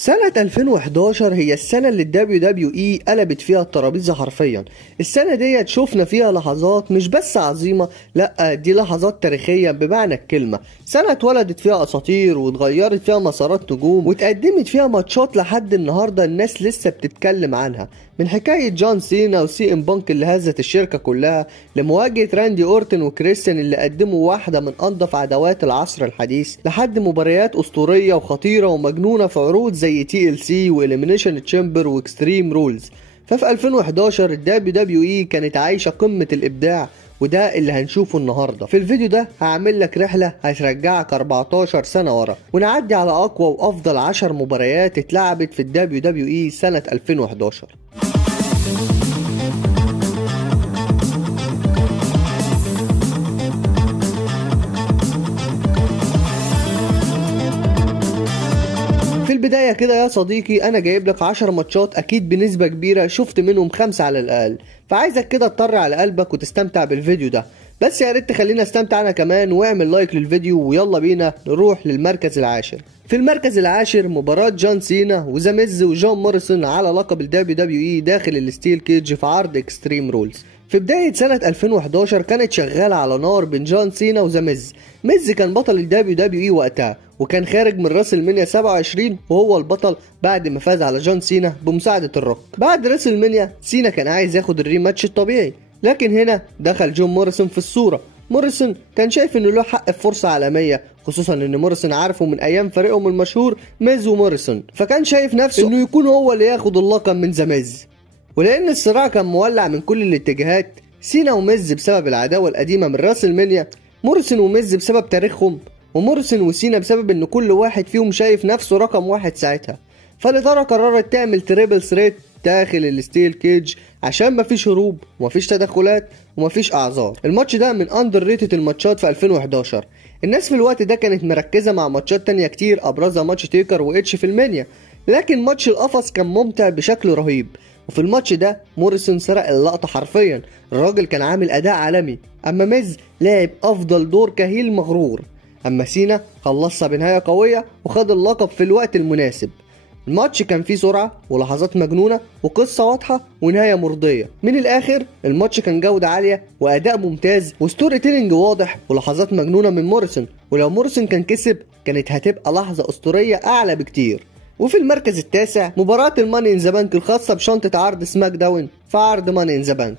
سنة 2011 هي السنة اللي الدبليو دبليو اي قلبت فيها الترابيزة حرفيا. السنة ديت شفنا فيها لحظات مش بس عظيمة، لا دي لحظات تاريخية بمعنى الكلمة. سنة اتولدت فيها اساطير واتغيرت فيها مسارات نجوم واتقدمت فيها ماتشات لحد النهاردة الناس لسه بتتكلم عنها، من حكاية جون سينا وسي ام بانك اللي هزت الشركة كلها لمواجهة راندي اورتن وكريستيان اللي قدموا واحدة من انظف عداوات العصر الحديث، لحد مباريات اسطورية وخطيرة ومجنونة في عروض زي TLC وإليمينيشن تشامبر واكستريم رولز. ففي 2011 الدبليو دبليو اي كانت عايشة قمة الإبداع، وده اللي هنشوفه النهاردة. في الفيديو ده هعمل لك رحلة هترجعك 14 سنة ورا، ونعدي على أقوى وأفضل 10 مباريات اتلعبت في الدبليو دبليو اي سنة 2011. في البداية كده يا صديقي أنا جايب لك 10 ماتشات أكيد بنسبة كبيرة شفت منهم 5 على الأقل، فعايزك كده تطر على قلبك وتستمتع بالفيديو ده. بس يا ريت تخلينا استمتع أنا كمان واعمل لايك للفيديو، ويلا بينا نروح للمركز العاشر. في المركز العاشر مباراة جون سينا وذا ميز وجون موريسون على لقب الدبليو دبليو اي داخل الستيل كيج في عرض اكستريم رولز. في بداية سنة 2011 كانت شغالة على نار بين جون سينا وذا ميز. ميز كان بطل الدبليو دبليو اي وقتها، وكان خارج من راسل مانيا 27 وهو البطل بعد ما فاز على جون سينا بمساعدة الروك. بعد راسل مانيا سينا كان عايز ياخد الريماتش الطبيعي، لكن هنا دخل جون موريسون في الصورة. موريسون كان شايف انه له حق في فرصة عالمية، خصوصا ان موريسون عارفه من ايام فريقهم المشهور ميز وموريسون، فكان شايف نفسه انه يكون هو اللي ياخد اللقب من ذا ميز. ولان الصراع كان مولع من كل الاتجاهات، سينا وميز بسبب العداوة القديمة من راسل مانيا، موريسون وميز بسبب تاريخهم، وموريسون وسينا بسبب ان كل واحد فيهم شايف نفسه رقم واحد ساعتها. فالإدارة قررت تعمل تريبل ثريت داخل الستيل كيج عشان مفيش هروب ومفيش تدخلات ومفيش اعذار. الماتش ده من اندر ريتد الماتشات في 2011. الناس في الوقت ده كانت مركزة مع ماتشات تانية كتير ابرزها ماتش تيكر واتش في المانيا، لكن ماتش القفص كان ممتع بشكل رهيب. وفي الماتش ده موريسون سرق اللقطة حرفيا، الراجل كان عامل اداء عالمي، اما ميز لعب افضل دور كهيل مغرور، اما سينا خلصها بنهاية قوية وخد اللقب في الوقت المناسب. الماتش كان فيه سرعة ولحظات مجنونة وقصة واضحة ونهاية مرضية. من الآخر الماتش كان جودة عالية وأداء ممتاز وستوري تيلينج واضح ولحظات مجنونة من موريسون، ولو موريسون كان كسب كانت هتبقى لحظة أسطورية أعلى بكتير. وفي المركز التاسع مباراة الماني إن ذا بانك الخاصة بشنطة عرض سماك داون في عرض ماني إن ذا بانك،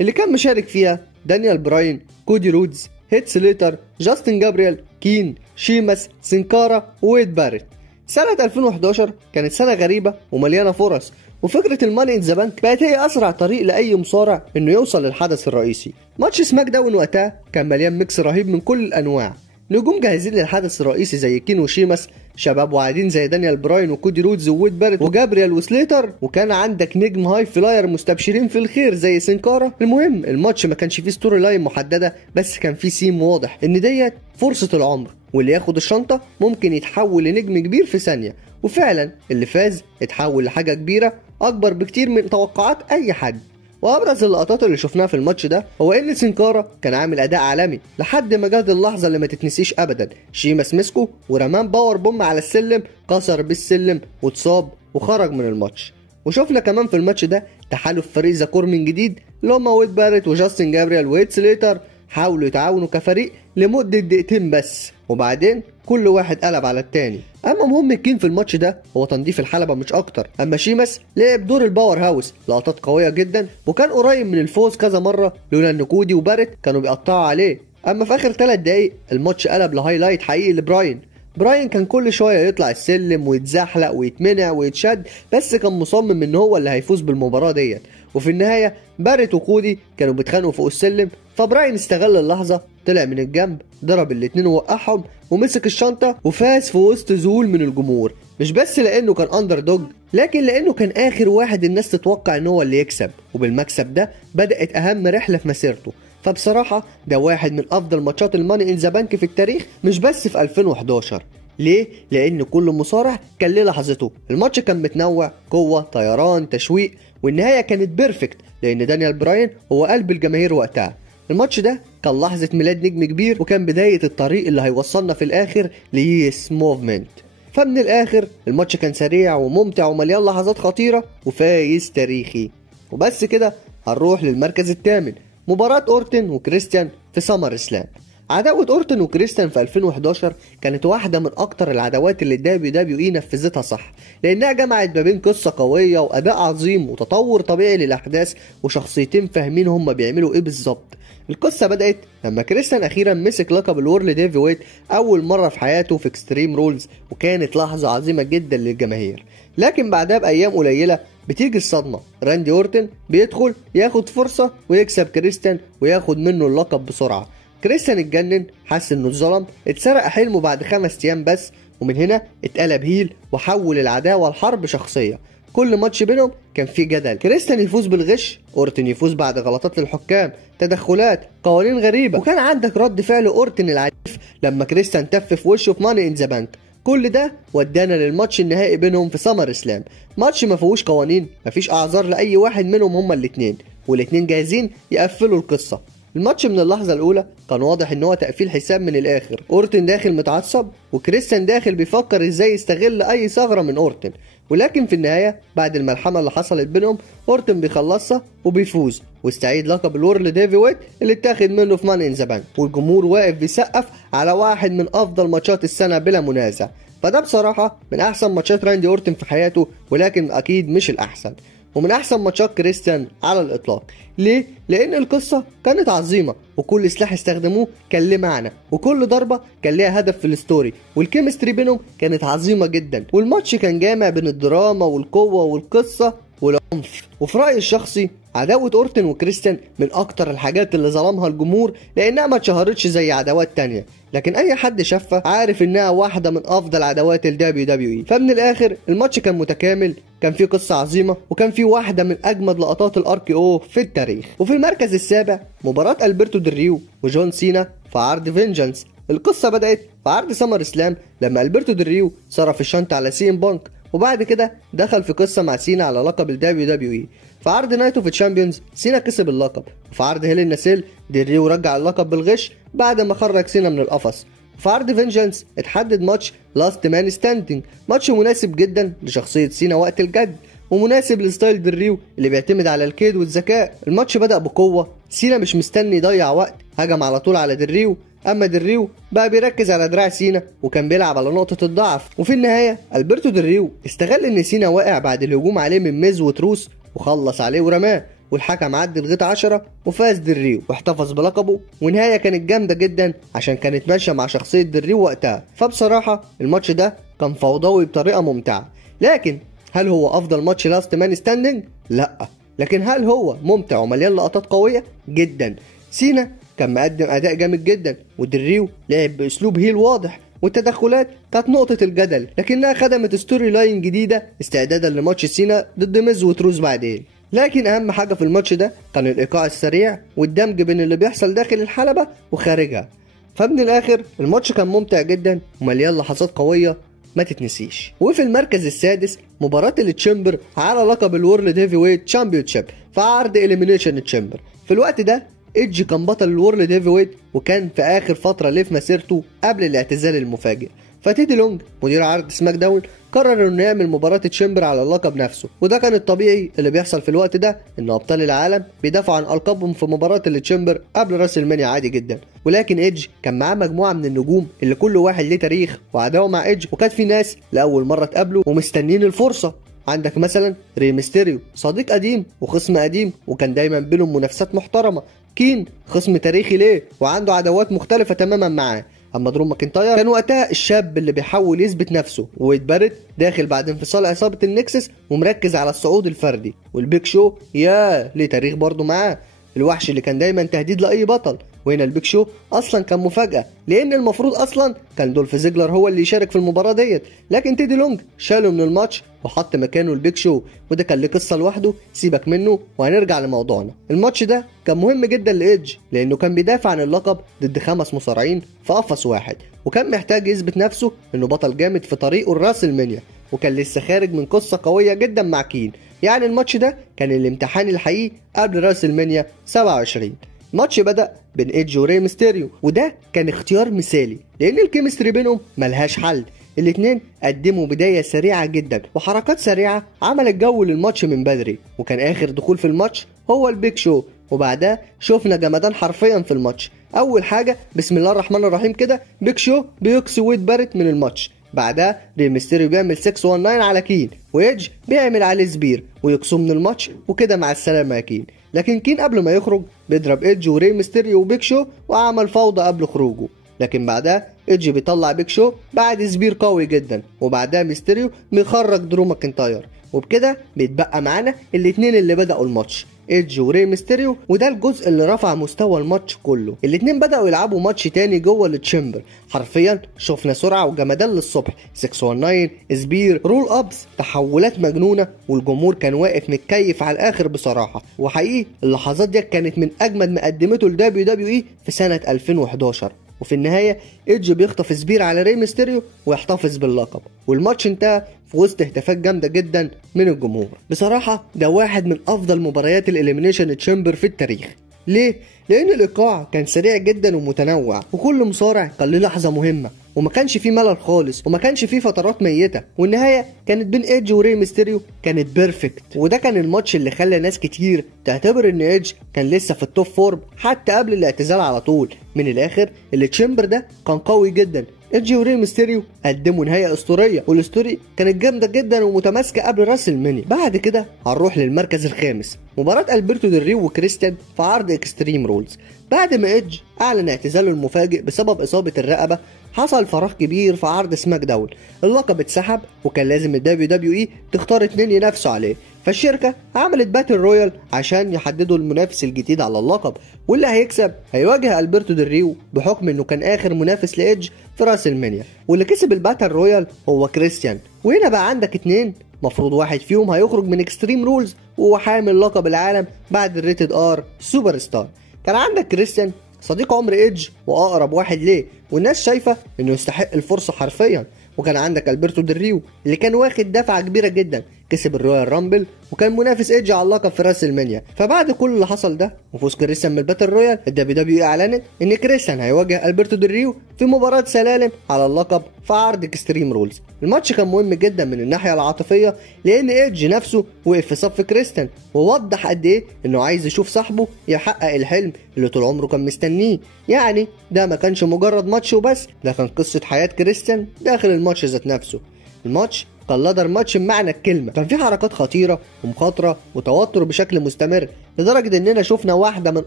اللي كان مشارك فيها دانيال براين، كودي رودز، هيث سليتر، جاستن جابرييل، كين، شيماس، سينكارا وويد باريت. سنة 2011 كانت سنة غريبة ومليانة فرص، وفكرة الماني ان ذا بانك بقت هي أسرع طريق لأي مصارع إنه يوصل للحدث الرئيسي. ماتش سماك داون وقتها كان مليان ميكس رهيب من كل الأنواع، نجوم جاهزين للحدث الرئيسي زي كين وشيماس، شباب واعدين زي دانيال براين وكودي رودز وويد باريت وجابرييل وسليتر، وكان عندك نجم هاي فلاير مستبشرين في الخير زي سينكارا. المهم الماتش ما كانش فيه ستوري لاين محددة، بس كان فيه سيم واضح إن ديت فرصة العمر، واللي ياخد الشنطة ممكن يتحول لنجم كبير في ثانية. وفعلا اللي فاز اتحول لحاجة كبيرة أكبر بكتير من توقعات أي حد. وأبرز اللقطات اللي شفناها في الماتش ده هو إن سينكارا كان عامل أداء عالمي لحد ما جت اللحظة اللي ما تتنسيش أبدا، شيماس مسكه ورمان باور بوم على السلم، كسر بالسلم واتصاب وخرج من الماتش. وشفنا كمان في الماتش ده تحالف فريق ذا كور من جديد اللي هما ويد باريت وجاستن جابرييل وهيث سليتر، حاولوا يتعاونوا كفريق لمدة دقيقتين بس، وبعدين كل واحد قلب على التاني. اما مهم الكين في الماتش ده هو تنظيف الحلبة مش اكتر، اما شيماس لعب دور الباور هاوس، لقطات قوية جدا وكان قريب من الفوز كذا مرة لولا ان كودي وباريت كانوا بيقطعوا عليه. اما في اخر 3 دقايق الماتش قلب لهايلايت حقيقي لبراين. براين كان كل شوية يطلع السلم ويتزحلق ويتمنع ويتشد، بس كان مصمم ان هو اللي هيفوز بالمباراة ديت. وفي النهاية باريت وكودي كانوا بيتخانقوا فوق السلم، فبراين استغل اللحظة، طلع من الجنب ضرب الاتنين ووقعهم ومسك الشنطة وفاز في وسط ذهول من الجمهور، مش بس لانه كان اندر دوج، لكن لانه كان اخر واحد الناس تتوقع ان هو اللي يكسب، وبالمكسب ده بدأت اهم رحلة في مسيرته. فبصراحة ده واحد من افضل ماتشات الماني ان ذا بانك في التاريخ، مش بس في 2011. ليه؟ لان كل مصارع كان له لحظته. الماتش كان متنوع، قوة، طيران، تشويق، والنهاية كانت بيرفكت لان دانيال براين هو قلب الجماهير وقتها. الماتش ده كان لحظة ميلاد نجم كبير، وكان بداية الطريق اللي هيوصلنا في الاخر ليس موفمنت. فمن الاخر الماتش كان سريع وممتع ومليان لحظات خطيرة وفايز تاريخي. وبس كده هنروح للمركز الثامن، مباراة اورتن وكريستيان في سمر سلام. عداوة اورتن وكريستيان في 2011 كانت واحدة من اكتر العداوات اللي WWE نفذتها صح، لانها جمعت ما بين قصة قوية واداء عظيم وتطور طبيعي للاحداث وشخصيتين فاهمين هما بيعملوا ايه بالظبط. القصة بدأت لما كريستيان اخيرا مسك لقب الورلد هيفي ويت اول مرة في حياته في اكستريم رولز، وكانت لحظة عظيمة جدا للجماهير. لكن بعدها بايام قليلة بتيجي الصدمة، راندي اورتن بيدخل ياخد فرصة ويكسب كريستيان وياخد منه اللقب بسرعة. كريستيان اتجنن، حس انه اتظلم، اتسرق حلمه بعد 5 ايام بس، ومن هنا اتقلب هيل وحول العداوة لحرب شخصية. كل ماتش بينهم كان فيه جدل، كريستيان يفوز بالغش، اورتن يفوز بعد غلطات للحكام، تدخلات، قوانين غريبة، وكان عندك رد فعل اورتن العنيف لما كريستيان تف في وشه في ماني ان ذا بانك. كل ده ودانا للماتش النهائي بينهم في سمر سلام، ماتش ما فيهوش قوانين، مفيش اعذار لاي واحد منهم هما الاتنين، والاتنين جاهزين يقفلوا القصة. الماتش من اللحظة الأولى كان واضح إن هو تقفيل حساب من الآخر، أورتن داخل متعصب وكريستيان داخل بيفكر إزاي يستغل أي ثغرة من أورتن، ولكن في النهاية بعد الملحمة اللي حصلت بينهم أورتن بيخلصها وبيفوز واستعيد لقب الورلد هيفي ويت اللي اتاخد منه في مان ان ذا بانك، والجمهور واقف بيسقف على واحد من أفضل ماتشات السنة بلا منازع. فده بصراحة من أحسن ماتشات راندي أورتن في حياته، ولكن أكيد مش الأحسن، ومن احسن ماتشات كريستيان على الاطلاق. ليه؟ لان القصه كانت عظيمه، وكل سلاح استخدموه كان له معنى، وكل ضربه كان ليها هدف في الستوري، والكيمستري بينهم كانت عظيمه جدا، والماتش كان جامع بين الدراما والقوه والقصه والعنف. وفي رايي الشخصي عداوه اورتن وكريستيان من اكتر الحاجات اللي ظلمها الجمهور، لانها ما اتشهرتش زي عداوات تانية، لكن اي حد شافها عارف انها واحده من افضل عداوات ال WWE. فمن الاخر الماتش كان متكامل، كان فيه قصه عظيمه، وكان فيه واحده من اجمد لقطات الارك او في التاريخ. وفي المركز السابع مباراه البرتو دريو وجون سينا في عرض فينجنس. القصه بدات في عرض سمر سلام لما البرتو دريو صرف الشنطه على سي ام بانك، وبعد كده دخل في قصه مع سينا على لقب ال WWE. في عرض نايت اوف تشامبيونز سينا كسب اللقب، وفي عرض هيل ان سيل دريو رجع اللقب بالغش بعد ما خرج سينا من القفص. في عرض فينجنس اتحدد ماتش لاست مان ستاندينج، ماتش مناسب جدا لشخصيه سينا وقت الجد، ومناسب لستايل دريو اللي بيعتمد على الكيد والذكاء. الماتش بدأ بقوه، سينا مش مستني يضيع وقت، هجم على طول على دريو، اما دريو بقى بيركز على دراع سينا وكان بيلعب على نقطة الضعف. وفي النهاية البرتو دريو استغل ان سينا واقع بعد الهجوم عليه من ميز وتروس، وخلص عليه ورماه، والحكم عدى لغايه 10 وفاز دريو واحتفظ بلقبه. ونهاية كانت جامدة جدا عشان كانت ماشية مع شخصية دريو وقتها. فبصراحة الماتش ده كان فوضوي بطريقة ممتعة، لكن هل هو افضل ماتش لاست مان ستاندينج؟ لا، لكن هل هو ممتع ومليان لقطات قوية جدا؟ سينا كان مقدم اداء جامد جدا، ودريو لعب باسلوب هيل واضح، والتدخلات كانت نقطة الجدل، لكنها خدمت ستوري لاين جديدة استعدادا لماتش سينا ضد ميز وتروس بعدين. لكن اهم حاجة في الماتش ده كان الايقاع السريع والدمج بين اللي بيحصل داخل الحلبة وخارجها. فمن الاخر الماتش كان ممتع جدا ومليان لحظات قوية ما تتنسيش. وفي المركز السادس مباراة التشامبر على لقب الورلد هيفي ويت تشامبيونشيب في عرض إليمينيشن تشامبر. في الوقت ده ايدج كان بطل الورلد هيفي ويت، وكان في اخر فتره ليه في مسيرته قبل الاعتزال المفاجئ. فتيدي لونج مدير عرض سماك داون قرر انه يعمل مباراه تشامبر على اللقب نفسه، وده كان الطبيعي اللي بيحصل في الوقت ده، ان ابطال العالم بيدافعوا عن القابهم في مباراه التشامبر قبل راس المانيا عادي جدا. ولكن ايدج كان معاه مجموعه من النجوم اللي كل واحد ليه تاريخ وعداوه مع ايدج، وكانت في ناس لاول مره تقابله ومستنين الفرصه. عندك مثلا ري ميستيريو، صديق قديم وخصم قديم، وكان دايما بينهم منافسات محترمه. كين خصم تاريخي ليه وعنده عداوات مختلفه تماما معاه. اما درو ماكنتاير كان وقتها الشاب اللي بيحاول يثبت نفسه، وويد باريت داخل بعد انفصال عصابه النكسس ومركز على الصعود الفردي، والبيك شو ليه تاريخ برضه معاه، الوحش اللي كان دايما تهديد لاي بطل. وهنا البيك شو اصلا كان مفاجاه، لان المفروض اصلا كان دولف زيجلر هو اللي يشارك في المباراه ديت، لكن تيدي لونج شاله من الماتش وحط مكانه البيك شو، وده كان له قصه لوحده، سيبك منه وهنرجع لموضوعنا. الماتش ده كان مهم جدا لايدج، لانه كان بيدافع عن اللقب ضد 5 مصارعين في قفص واحد، وكان محتاج يثبت نفسه انه بطل جامد في طريقه لراس المنيا، وكان لسه خارج من قصه قويه جدا مع كين. يعني الماتش ده كان الامتحان الحقيقي قبل راس المنيا 27. الماتش بدأ بين ايدج وري ميستيريو، وده كان اختيار مثالي لان الكيمستري بينهم ملهاش حل. الاتنين قدموا بداية سريعة جدا وحركات سريعة عملت جو للماتش من بدري، وكان آخر دخول في الماتش هو البيج شو، وبعدها شفنا جمدان حرفيا في الماتش. أول حاجة بسم الله الرحمن الرحيم كده بيج شو بيقصي ويد بارت من الماتش، بعدها ري ميستيريو بيعمل 619 على كين، وإيدج بيعمل عليه سبير ويقصوه من الماتش، وكده مع السلامة يا كين. لكن كين قبل ما يخرج بيضرب إيدج وري ميستيريو وبيج شو وعمل فوضى قبل خروجه، لكن بعدها إيدج بيطلع بيج شو بعد سبير قوي جدا، وبعدها ميستيريو بيخرج درو ماكنتاير، وبكده بيتبقى معانا الاتنين اللي بدأوا الماتش إيدج وري ميستيريو، وده الجزء اللي رفع مستوى الماتش كله. الاتنين بدأوا يلعبوا ماتش تاني جوه التشامبر، حرفيا شفنا سرعة وجمدان للصبح، 619 سبير رول ابس تحولات مجنونة، والجمهور كان واقف متكيف على الآخر بصراحة. وحقيقي اللحظات دي كانت من أجمد ما قدمته ل WWE في سنة 2011. وفي النهاية إيدج بيخطف سبير على ري ميستيريو ويحتفظ باللقب، والماتش انتهى في وسط هتافات جامدة جدا من الجمهور. بصراحة ده واحد من أفضل مباريات الإليمينيشن تشامبر في التاريخ. ليه؟ لأن الإيقاع كان سريع جدا ومتنوع، وكل مصارع كان له لحظة مهمة، وما كانش فيه ملل خالص، وما كانش فيه فترات ميتة، والنهاية كانت بين إيدج وري ميستيريو كانت بيرفكت. وده كان الماتش اللي خلى ناس كتير تعتبر إن إيدج كان لسه في التوب فورم حتى قبل الاعتزال على طول. من الآخر التشامبر ده كان قوي جدا، إيدج وري ميستيريو قدموا نهاية أسطورية، والستوري كانت جامدة جدا ومتماسكة قبل راس المني. بعد كده هنروح للمركز الخامس، مباراة ألبرتو ديل ريو وكريستيان في عرض اكستريم رولز. بعد ما إيدج أعلن اعتزاله المفاجئ بسبب إصابة الرقبة، حصل فراغ كبير في عرض سماك داون، اللقب اتسحب وكان لازم ال WWE تختار اتنين ينافسوا عليه، فالشركة عملت باتل رويال عشان يحددوا المنافس الجديد على اللقب، واللي هيكسب هيواجه ألبرتو ديل ريو بحكم انه كان آخر منافس لإيدج في راس المنيا، واللي كسب الباتل رويال هو كريستيان. وهنا بقى عندك اتنين، مفروض واحد فيهم هيخرج من اكستريم رولز وهو حامل لقب العالم بعد الريتد ار سوبر ستار. كان عندك كريستيان صديق عمر إيدج واقرب واحد ليه، والناس شايفه انه يستحق الفرصه حرفيا. وكان عندك ألبرتو ديل ريو اللي كان واخد دفعه كبيره جدا، كسب الرويال رامبل وكان منافس إيدج على اللقب في راس المنيا. فبعد كل اللي حصل ده وفوز كريستيان من الباتل رويال، الدبليو دبليو اعلنت ان كريستيان هيواجه ألبرتو ديل ريو في مباراه سلالم على اللقب في عرض اكستريم رولز. الماتش كان مهم جدا من الناحيه العاطفيه، لان إيدج نفسه وقف في صف كريستيان ووضح قد ايه انه عايز يشوف صاحبه يحقق الحلم اللي طول عمره كان مستنيه. يعني ده ما كانش مجرد ماتش وبس، ده كان قصه حياه كريستيان داخل الماتش ذات نفسه. الماتش كان لادر ماتش بمعنى الكلمه، كان في حركات خطيره ومخاطره وتوتر بشكل مستمر، لدرجه اننا شفنا واحده من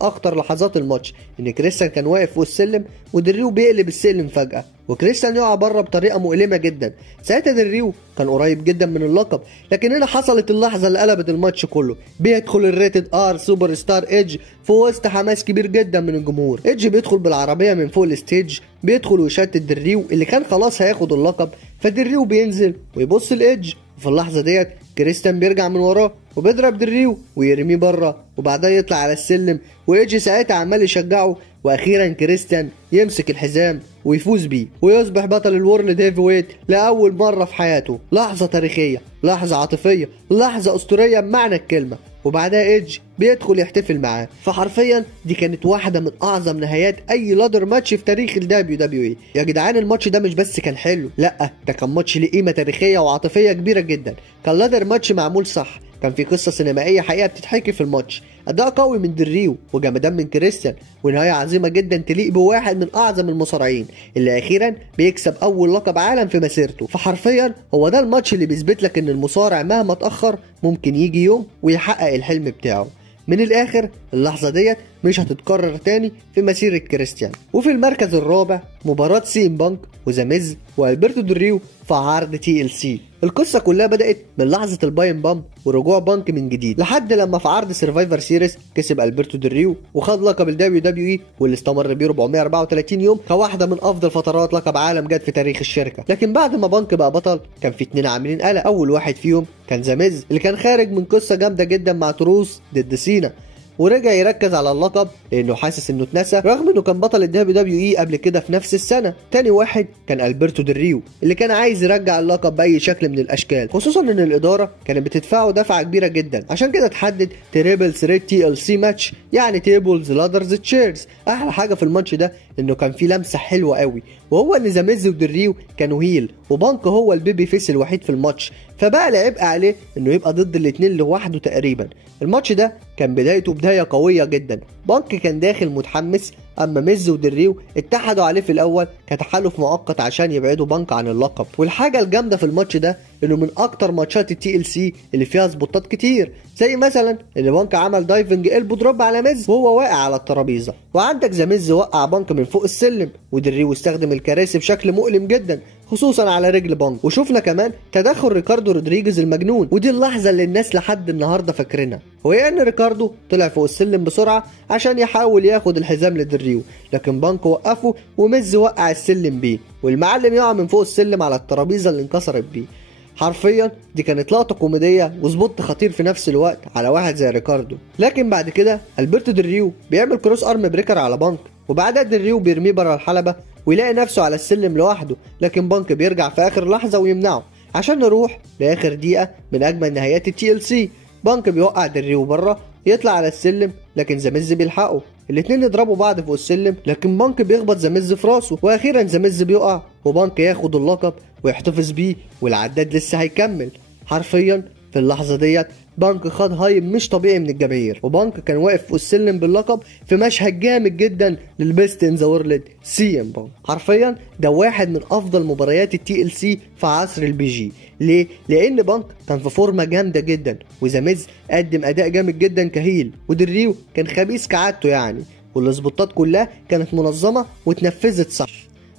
اخطر لحظات الماتش، ان كريستيان كان واقف فوق السلم وديل ريو بيقلب السلم فجاه وكريستيان يقع بره بطريقه مؤلمه جدا. ساعتها ديل ريو كان قريب جدا من اللقب، لكن هنا حصلت اللحظه اللي قلبت الماتش كله. بيدخل الريتد ار سوبر ستار إيدج في وسط حماس كبير جدا من الجمهور. إيدج بيدخل بالعربيه من فوق الستيج، بيدخل ويشتت ديل ريو اللي كان خلاص هياخد اللقب، فديل ريو بينزل ويبص لإيدج، وفي اللحظه ديت كريستيان بيرجع من وراه وبيضرب ديل ريو ويرميه بره، وبعدها يطلع على السلم وإيدج ساعتها عمال يشجعه، واخيرا كريستيان يمسك الحزام ويفوز بيه ويصبح بطل الورلد هيفي ويت لاول مره في حياته. لحظه تاريخيه، لحظه عاطفيه، لحظه اسطوريه بمعنى الكلمه. وبعدها إيدج بيدخل يحتفل معاه. فحرفيا دي كانت واحده من اعظم نهايات اي لادر ماتش في تاريخ الدبليو دبليو اي. يا جدعان الماتش ده مش بس كان حلو، لا ده كان ماتش ليه قيمه تاريخيه وعاطفيه كبيره جدا. كان لادر ماتش معمول صح، كان في قصه سينمائيه حقيقه بتتحكي في الماتش، اداء قوي من ديل ريو وجمدان من كريستيان، ونهايه عظيمه جدا تليق بواحد من اعظم المصارعين اللي اخيرا بيكسب اول لقب عالم في مسيرته. فحرفيا هو ده الماتش اللي بيثبت لك ان المصارع مهما اتاخر ممكن يجي يوم ويحقق الحلم بتاعه. من الاخر اللحظه ديت مش هتتكرر تاني في مسيره كريستيان. وفي المركز الرابع مباراه سين بانك وذا ميز والبرتو ديل ريو في عرض TLC. القصه كلها بدات من لحظه الباين بام ورجوع بانك من جديد، لحد لما في عرض سرفايفر سيريس كسب البرتو ديل ريو وخد لقب الدبليو دبليو اي، واللي استمر بيه 434 يوم كواحده من افضل فترات لقب عالم جت في تاريخ الشركه. لكن بعد ما بانك بقى بطل كان في اتنين عاملين قلق. اول واحد فيهم كان ذا ميز اللي كان خارج من قصه جامده جدا مع تروس ضد سينا، ورجع يركز على اللقب لانه حاسس انه اتنسى رغم انه كان بطل الدبليو دبليو اي قبل كده في نفس السنه. تاني واحد كان البرتو ديل ريو اللي كان عايز يرجع اللقب باي شكل من الاشكال، خصوصا ان الاداره كانت بتدفعه دفعه كبيره جدا. عشان كده اتحدد تريبل ثريت TLC ماتش، يعني تيبلز لادرز تشيرز. احلى حاجه في الماتش ده انه كان في لمسه حلوه قوي، وهو ان ذا ميز ودريو كانوا هيل وبانك هو البيبي فيس الوحيد في الماتش، فبقى العبء عليه انه يبقى ضد الاتنين لوحده تقريبا. الماتش ده كان بدايته بدايه قويه جدا، بانك كان داخل متحمس، اما ميز ودريو اتحدوا عليه في الاول كتحالف مؤقت عشان يبعدوا بانك عن اللقب. والحاجه الجامده في الماتش ده انه من اكتر ماتشات التي ال سي اللي فيها سبوتات كتير، زي مثلا اللي بانك عمل دايفنج البو دروب على ميز وهو واقع على الترابيزه، وعندك ذا ميز وقع بانك من فوق السلم، ودريو استخدم الكراسي بشكل مؤلم جدا خصوصا على رجل بانك. وشفنا كمان تدخل ريكاردو رودريجيز المجنون، ودي اللحظه اللي الناس لحد النهارده فاكرينها، وهي ان ريكاردو طلع فوق السلم بسرعه عشان يحاول ياخد الحزام لدريو، لكن بانك وقفه وميز وقع السلم بيه، والمعلم يقع من فوق السلم على الترابيزه اللي انكسرت بيه. حرفيا دي كانت لقطه كوميديه وسبوت خطير في نفس الوقت على واحد زي ريكاردو. لكن بعد كده البرتو دريو بيعمل كروس ارم بريكر على بانك، وبعدها دريو بيرميه بره الحلبه ويلاقي نفسه على السلم لوحده، لكن بانك بيرجع في اخر لحظه ويمنعه. عشان نروح لاخر دقيقه من اجمل نهايات التي ال سي، بانك بيوقع دريو بره يطلع على السلم، لكن ذا ميز بيلحقه، الاتنين يضربوا بعض فوق السلم، لكن بانك بيخبط ذا ميز في راسه، واخيرا ذا ميز بيقع وبانك ياخد اللقب ويحتفظ بيه، والعداد لسه هيكمل. حرفيا في اللحظه ديت بانك خد هايب مش طبيعي من الجماهير، وبانك كان واقف فوق السلم باللقب في مشهد جامد جدا للبيست ان ذا وورلد سي ام بانك. حرفيا ده واحد من افضل مباريات التي ال سي في عصر البي جي. ليه؟ لان بانك كان في فورمه جامده جدا، وذا ميز قدم اداء جامد جدا كهيل، ودريو كان خبيث كعادته يعني، والسبوتات كلها كانت منظمه واتنفذت صح،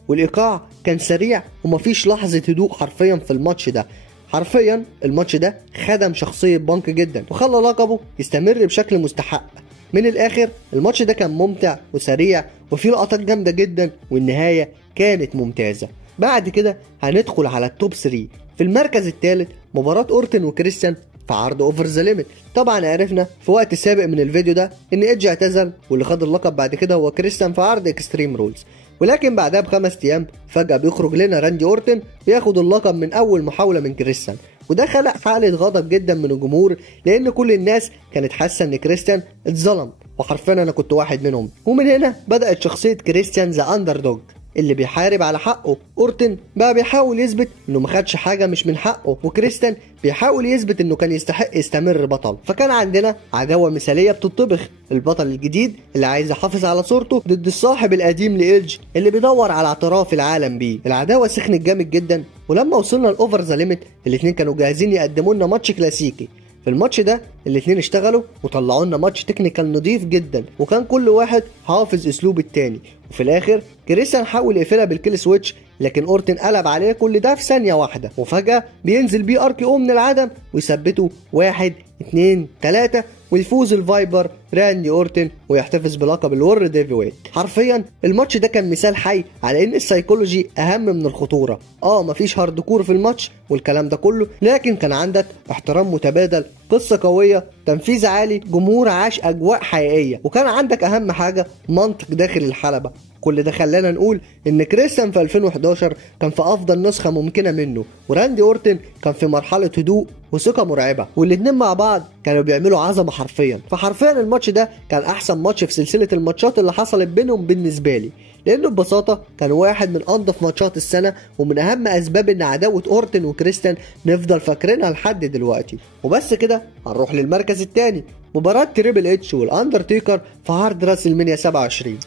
والايقاع كان سريع ومفيش لحظه هدوء حرفيا في الماتش ده. حرفيا الماتش ده خدم شخصية بانك جدا وخلى لقبه يستمر بشكل مستحق. من الاخر الماتش ده كان ممتع وسريع وفيه لقطات جامدة جدا، والنهاية كانت ممتازة. بعد كده هندخل على التوب 3. في المركز الثالث مباراة اورتن وكريستيان في عرض اوفر ذا ليميت. طبعا عرفنا في وقت سابق من الفيديو ده ان ايدج اعتزل، واللي خد اللقب بعد كده هو كريستيان في عرض اكستريم رولز، ولكن بعدها ب5 ايام فجأة بيخرج لنا راندي اورتن وياخد اللقب من اول محاولة من كريستيان، وده خلق حالة غضب جدا من الجمهور، لان كل الناس كانت حاسة ان كريستيان اتظلم، وحرفيا انا كنت واحد منهم. ومن هنا بدأت شخصية كريستيان ذا اندر دوج اللي بيحارب على حقه. اورتن بقى بيحاول يثبت انه ما خدش حاجه مش من حقه، وكريستيان بيحاول يثبت انه كان يستحق يستمر بطل. فكان عندنا عداوه مثاليه بتطبخ، البطل الجديد اللي عايز يحافظ على صورته ضد الصاحب القديم لايدج اللي بيدور على اعتراف العالم بيه. العداوه سخنت جامد جدا، ولما وصلنا لاوفر ذا ليميت الاثنين كانوا جاهزين يقدموا لنا ماتش كلاسيكي. في الماتش ده الاثنين اشتغلوا وطلعوا لنا ماتش تكنيكال نضيف جدا، وكان كل واحد حافظ اسلوب التاني، وفي الاخر كريستيان حاول يقفلها بالكيل سويتش، لكن اورتن قلب عليه كل ده في ثانيه واحده، وفجاه بينزل بيه اركي او من العدم ويثبته 1 2 3 ويفوز الفايبر راندي اورتن ويحتفظ بلقب الورد هيفي ويت. حرفيا الماتش ده كان مثال حي على ان السايكولوجي اهم من الخطوره. مفيش هارد كور في الماتش والكلام ده كله، لكن كان عندك احترام متبادل، قصه قويه، تنفيذ عالي، جمهور عاش اجواء حقيقيه، وكان عندك اهم حاجه منطق داخل الحلبه. كل ده خلانا نقول ان كريستيان في 2011 كان في افضل نسخه ممكنه منه، وراندي اورتن كان في مرحله هدوء وثقه مرعبه، والاتنين مع بعض كانوا بيعملوا عظمه حرفيا. فحرفيا الماتش ده كان احسن ماتش في سلسله الماتشات اللي حصلت بينهم بالنسبه لي، لانه ببساطه كان واحد من انظف ماتشات السنه، ومن اهم اسباب ان عداوه اورتن وكريستيان نفضل فاكرينها لحد دلوقتي. وبس كده هنروح للمركز الثاني، مباراه تريبل اتش والاندرتيكر في عرض راس المنيا 27.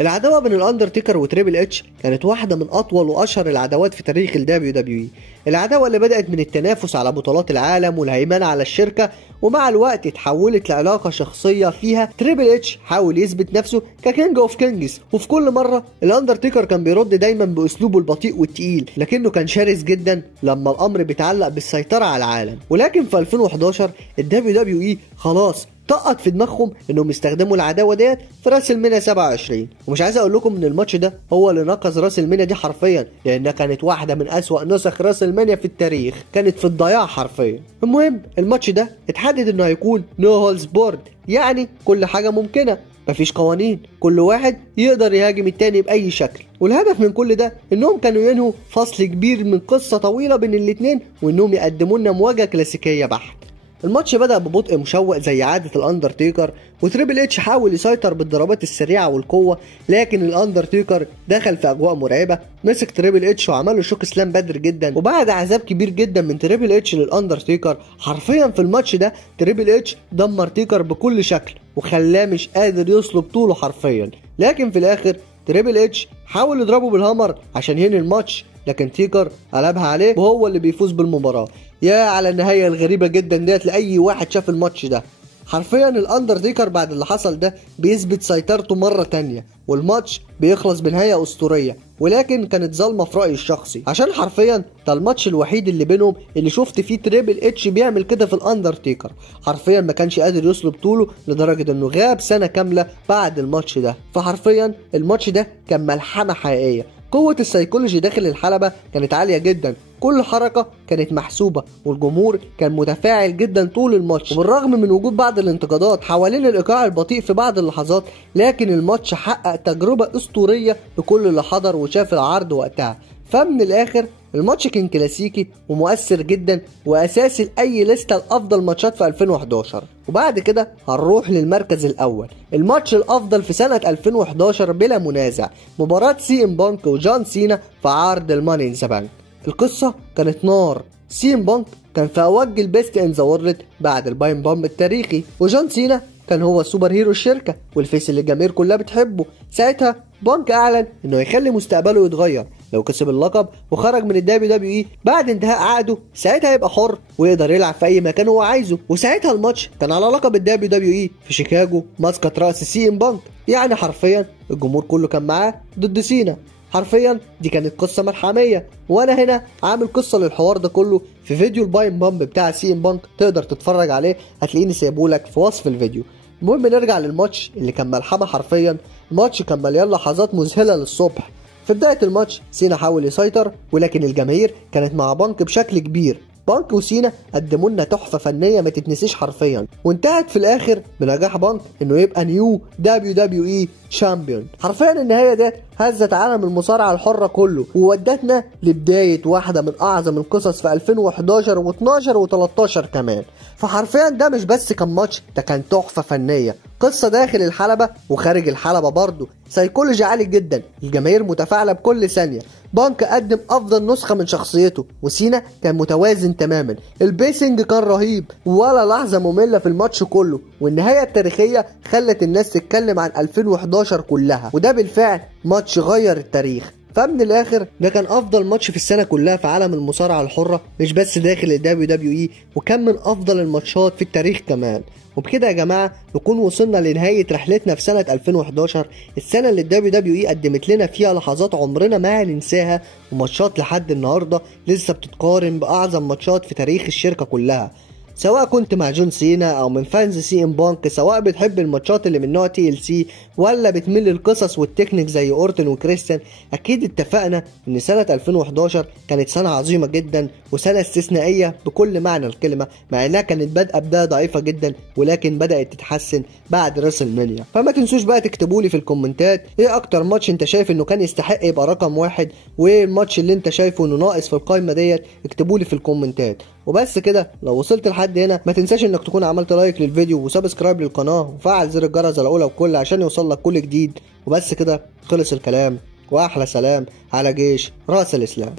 العداوه بين الاندرتيكر وتريبل اتش كانت واحده من اطول واشهر العداوات في تاريخ الدبليو دبليو اي. العداوه اللي بدات من التنافس على بطولات العالم والهيمنه على الشركه، ومع الوقت اتحولت لعلاقه شخصيه فيها تريبل اتش حاول يثبت نفسه ككينج اوف كينجز، وفي كل مره الاندرتيكر كان بيرد دايما باسلوبه البطيء والتقيل، لكنه كان شرس جدا لما الامر بيتعلق بالسيطره على العالم. ولكن في 2011 الدبليو دبليو اي خلاص طقت في دماغهم انهم يستخدموا العداوه ديت في راس المنيا 27. ومش عايز اقول لكم ان الماتش ده هو اللي نقذ راس المنيا دي حرفيا، لانها كانت واحده من اسوأ نسخ راس المنيا في التاريخ، كانت في الضياع حرفيا. المهم الماتش ده اتحدد انه هيكون نو هولز بورد، يعني كل حاجه ممكنه، مفيش قوانين، كل واحد يقدر يهاجم التاني باي شكل. والهدف من كل ده انهم كانوا ينهوا فصل كبير من قصه طويله بين الاتنين، وانهم يقدموا لنا مواجهه كلاسيكيه بحت. الماتش بدأ ببطء مشوق زي عادة الأندرتيكر، وتريبل اتش حاول يسيطر بالضربات السريعة والقوة، لكن الأندرتيكر دخل في أجواء مرعبة، مسك تريبل اتش وعمل له شوك سلام بدري جدا. وبعد عذاب كبير جدا من تريبل اتش للأندرتيكر، حرفيا في الماتش ده تريبل اتش دمر تيكر بكل شكل وخلاه مش قادر يصلب طوله حرفيا. لكن في الآخر تريبل اتش حاول يضربه بالهامر عشان ينهي الماتش، لكن تيكر قلبها عليه وهو اللي بيفوز بالمباراة. يا على النهاية الغريبة جدا ديت لأي واحد شاف الماتش ده. حرفيا الأندرتيكر بعد اللي حصل ده بيثبت سيطرته مرة تانية، والماتش بيخلص بنهاية أسطورية، ولكن كانت ظالمة في رأيي الشخصي، عشان حرفيا ده الماتش الوحيد اللي بينهم اللي شفت فيه تريبل اتش بيعمل كده في الأندرتيكر. حرفيا ما كانش قادر يصلب طوله لدرجة انه غاب سنة كاملة بعد الماتش ده. فحرفيا الماتش ده كان ملحمة حقيقية. قوة السيكولوجي داخل الحلبة كانت عالية جدا، كل حركة كانت محسوبة، والجمهور كان متفاعل جدا طول الماتش. وبالرغم من وجود بعض الانتقادات حوالين الإيقاع البطيء في بعض اللحظات، لكن الماتش حقق تجربة أسطورية لكل اللي حضر وشاف العرض وقتها. فمن الآخر الماتش كان كلاسيكي ومؤثر جدا وأساسي لأي لستة لأفضل ماتشات في 2011. وبعد كده هنروح للمركز الأول، الماتش الأفضل في سنة 2011 بلا منازع، مباراة سي ام بانك وجون سينا في عرض الماني ان ذا بانك. القصة كانت نار. سي ام بانك كان في أوج البيست ان ذا وورلد بعد البايم بامب التاريخي، وجون سينا كان هو سوبر هيرو الشركة والفيس اللي الجماهير كلها بتحبه. ساعتها بانك أعلن إنه هيخلي مستقبله يتغير لو كسب اللقب وخرج من الدبليو دبليو اي بعد انتهاء عقده. ساعتها هيبقى حر ويقدر يلعب في اي مكان هو عايزه. وساعتها الماتش كان على لقب الدبليو دبليو اي في شيكاغو مسقط راس سي ام بانك. يعني حرفيا الجمهور كله كان معاه ضد سينا. حرفيا دي كانت قصه ملحميه، وانا هنا عامل قصه للحوار ده كله في فيديو البايم بامب بتاع سي ام بانك، تقدر تتفرج عليه، هتلاقيني سايبهولك في وصف الفيديو. المهم نرجع للماتش اللي كان ملحمه حرفيا. الماتش كان مليان لحظات مذهله للصبح. في بداية الماتش سينا حاول يسيطر، ولكن الجماهير كانت مع بانك بشكل كبير. بانك وسينا قدموا لنا تحفة فنية ما تتنسيش حرفيا، وانتهت في الآخر بنجاح بانك إنه يبقى نيو دبليو دبليو اي شامبيون. حرفيا النهاية ديت هزت عالم المصارعة الحرة كله، وودتنا لبداية واحدة من أعظم القصص في 2011 و12 و13 كمان. فحرفيا ده مش بس كان ماتش، ده كان تحفة فنية، قصة داخل الحلبة وخارج الحلبة برضه، سيكولوجي عالي جدا، الجماهير متفاعلة بكل ثانية. بانك قدم أفضل نسخة من شخصيته، وسينا كان متوازن تماما، البيسنج كان رهيب ولا لحظة مملة في الماتش كله. والنهاية التاريخية خلت الناس تتكلم عن 2011 كلها، وده بالفعل ماتش غير التاريخ. فمن الاخر ده كان افضل ماتش في السنه كلها في عالم المصارعه الحره، مش بس داخل الدبليو دبليو اي، وكان من افضل الماتشات في التاريخ كمان. وبكده يا جماعه نكون وصلنا لنهايه رحلتنا في سنه 2011، السنه اللي الدبليو دبليو اي قدمت لنا فيها لحظات عمرنا ما هننساها، وماتشات لحد النهارده لسه بتتقارن باعظم ماتشات في تاريخ الشركه كلها. سواء كنت مع جون سينا او من فانز سي ام بانك، سواء بتحب الماتشات اللي من نوع تي ال سي ولا بتميل للقصص والتكنيك زي اورتن وكريستيان، اكيد اتفقنا ان سنة 2011 كانت سنة عظيمة جدا وسنة استثنائية بكل معنى الكلمة، مع انها كانت بادئة بداية ضعيفة جدا ولكن بدأت تتحسن بعد راسل مانيا. فما تنسوش بقى تكتبوا لي في الكومنتات ايه اكتر ماتش انت شايف انه كان يستحق يبقى رقم واحد، وايه الماتش اللي انت شايفه انه ناقص في القائمة ديت، اكتبوا لي في الكومنتات. وبس كده، لو وصلت لحد هنا ما تنساش انك تكون عملت لايك للفيديو وسبسكرايب للقناه وفعل زر الجرس الاولى وكل عشان يوصل لك كل جديد. وبس كده خلص الكلام، واحلى سلام على جيش راس الاسلام.